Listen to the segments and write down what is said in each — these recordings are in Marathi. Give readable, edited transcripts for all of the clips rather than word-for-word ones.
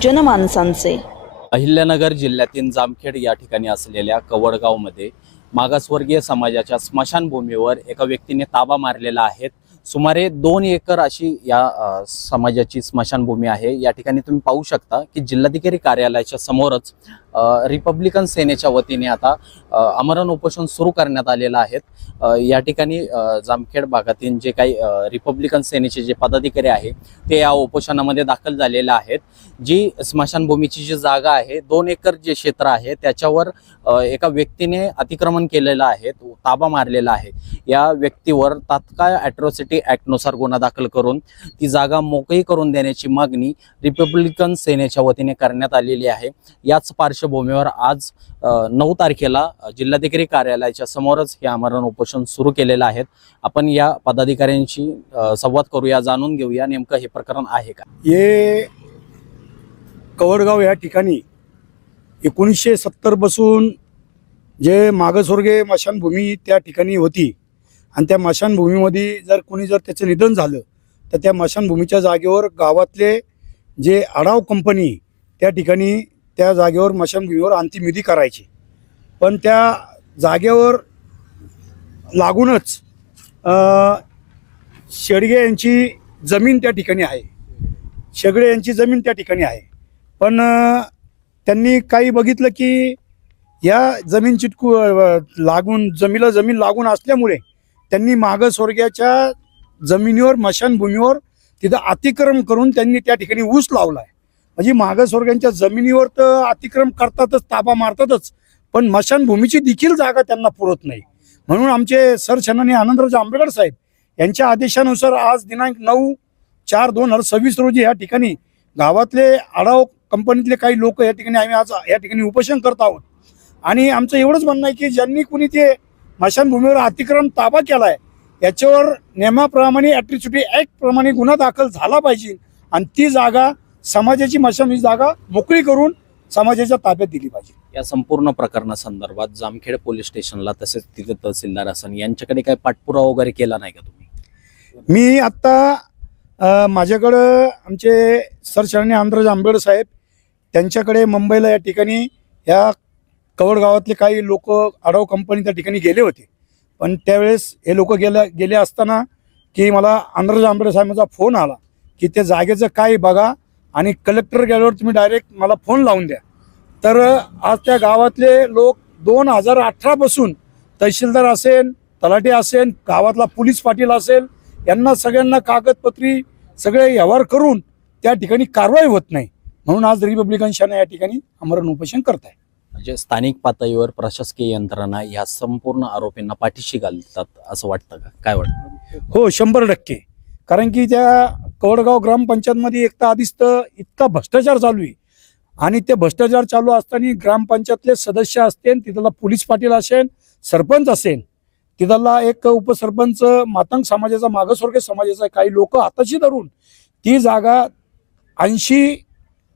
जनमानसांचे। अहिल्यानगर जिल्ह्यातील जामखेड या ठिकाणी असलेल्या कवडगावमध्ये मागासवर्गीय समाजाच्या स्मशानभूमीवर एका व्यक्तीने ताबा मारलेला आहे। सुमारे 2 एकर अशी या समाजाची स्मशानभूमी आहे। या ठिकाणी तुम्ही पाहू शकता की जिल्हाधिकारी कार्यालयाच्या समोरच रिपब्लिकन सेनेच्या वतीने आता आमरण उपोषण सुरू करण्यात आलेलं आहे। या ठिकाणी जामखेड भागातील जे काही रिपब्लिकन सेनेचे जे पदाधिकारी आहे ते या उपोषणामध्ये दाखल झालेले आहेत। जी स्मशानभूमीची जी जागा आहे 2 एकर जे क्षेत्र आहे त्याच्यावर एका व्यक्तीने अतिक्रमण केलेलं आहे, ताबा मारलेला आहे। या व्यक्तीवर तात्काळ अॅट्रॉसिटी ॲक्टनुसार गुन्हा दाखल करून ती जागा मोकळी करून देण्याची मागणी रिपब्लिकन सेनेच्या वतीने करण्यात आलेली आहे। याच पार्श्वभूमीवर आज 9 तारखेला जिल्हाधिकारी कार्यालयाच्या समोरच हे आमरण उपोषण सुरू केलेलं आहे। आपण या पदाधिकाऱ्यांशी संवाद करूया, जाणून घेऊया नेमकं हे प्रकरण आहे का। हे कवडगाव या ठिकाणी 1970 पासून जे मागासवर्गीय मशानभूमी त्या ठिकाणी होती आणि त्या मशानभूमीमध्ये जर कोणी त्याचं निधन झालं तर त्या मशानभूमीच्या जागेवर गावातले जे आढाव कंपनी त्या ठिकाणी त्या जागेवर मशानभूमीवर अंतिमविधी करायची। पण त्या जागेवर लागूनच शेडगे यांची जमीन त्या ठिकाणी आहे, शेगडे यांची जमीन त्या ठिकाणी आहे। पण त्यांनी काही बघितलं की या जमीन चिटकू लागून जमीन लागून असल्यामुळे त्यांनी मागासवर्गीयाच्या जमिनीवर मशानभूमीवर तिथं अतिक्रमण करून त्यांनी त्या ठिकाणी ऊस लावला आहे। म्हणजे मागासवर्गीयांच्या जमिनीवर तर अतिक्रमण करतातच, ताबा मारतातच, पण मशानभूमीची देखील जागा त्यांना पुरत नाही। म्हणून आमचे सरसेनानी आनंदराव आंबेडकर साहेब यांच्या आदेशानुसार आज दिनांक 9/4/2026 रोजी या ठिकाणी गावातले आढाव कंपनीतले काही लोक या ठिकाणी आम्ही आज या ठिकाणी उपोषण करत आहोत। आणि आमचं एवढंच म्हणणं आहे की ज्यांनी कुणी ते मशानभूमीवर अतिक्रमण ताबा केलाय याच्यावर नियमाप्रमाणे ॲट्रॉसिटी ॲक्ट प्रमाणे गुन्हा दाखल झाला पाहिजे आणि ती जागा समाजाची मशानभूमी जागा मोकळी करून समाजाच्या ताब्यात दिली पाहिजे। या संपूर्ण प्रकरणासंदर्भात जामखेड पोलीस स्टेशनला तसेच तिथे तहसीलदार असन यांच्याकडे काही पाठपुरावा वगैरे केला नाही का तुम्ही? मी आत्ता माझ्याकडं आमचे सरसेनानी आनंदराव आंबेडकर साहेब त्यांच्याकडे मुंबईला या ठिकाणी या कवडगावातले काही लोक आढाव कंपनी त्या ठिकाणी गेले होते। पण त्यावेळेस हे लोक गेले असताना की मला आनंदराव आंबेडकर साहेबांचा फोन आला की त्या जागेचं काय बघा आणि कलेक्टर गेल्यावर तुम्ही डायरेक्ट मला फोन लावून द्या। तर आज त्या गावातले लोक 2018 पासून तहसीलदार असेल, तलाठी असेल, गावातला पोलीस पाटील असेल, यांना सगळ्यांना कागदपत्री सगळे व्यवहार करून त्या ठिकाणी कारवाई होत नाही। म्हणून आज रिपब्लिकन सेना या ठिकाणी आमरण उपोषण करत आहे। म्हणजे स्थानिक पातळीवर प्रशासकीय यंत्रणा या संपूर्ण आरोपींना पाठीशी घालतात असं वाटतं का? काय वाटतं? हो, 100%। कारण की त्या कवडगाव ग्रामपंचायतमध्ये एक तर आधीच तर इतका भ्रष्टाचार चालू आहे आणि ते भ्रष्टाचार चालू असताना ग्रामपंचायतले सदस्य असतील, तिथला पोलीस पाटील असेल, सरपंच असेल, तिथला एक उपसरपंच मातंग समाजाचा मागासवर्गीय समाजाचा काही लोक हाताशी धरून ती जागा 80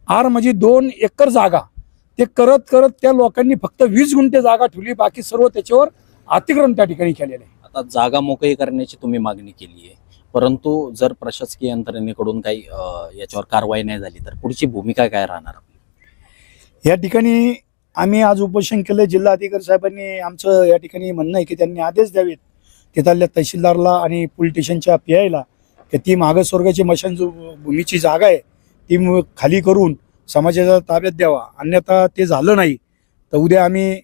आर म्हणजे 2 एकर जागा ते करत करत त्या लोकांनी फक्त 20 गुंठे जागा ठेवली, बाकी सर्व त्याच्यावर अतिक्रमण त्या ठिकाणी केलेलं आहे। आता जागा मोकळी करण्याची तुम्ही मागणी केली आहे, परंतु जर प्रशासकीय यंत्रणेकडून काही याच्यावर कारवाई नाही झाली तर पुढची भूमिका काय राहणार आपली? या ठिकाणी आम्ही आज उपोषण केलं। जिल्हाधिकारी साहेबांनी आमचं या ठिकाणी म्हणणं आहे की त्यांनी आदेश द्यावेत तिथल्या तहसीलदारला आणि पोलीस स्टेशनच्या PIला की ती मागासवर्गाची भूमीची जागा आहे ती खाली करून समाजाच्या ताब्यात द्यावा, अन्यथा ते झालं नाही तर उद्या आम्ही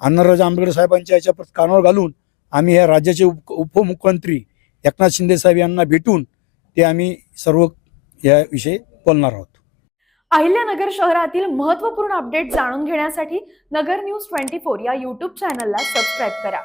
आनंदराव आंबेडकर साहेबांच्या याच्या कानावर घालून आम्ही या राज्याचे उपमुख्यमंत्री एकनाथ शिंदे साहेब यांना भेटून ते आम्ही सर्व याविषयी बोलणार आहोत। अहिल्यानगर शहरातील महत्त्वपूर्ण अपडेट जाणून घेण्यासाठी नगर न्यूज 24 या YouTube चॅनलला सबस्क्राईब करा।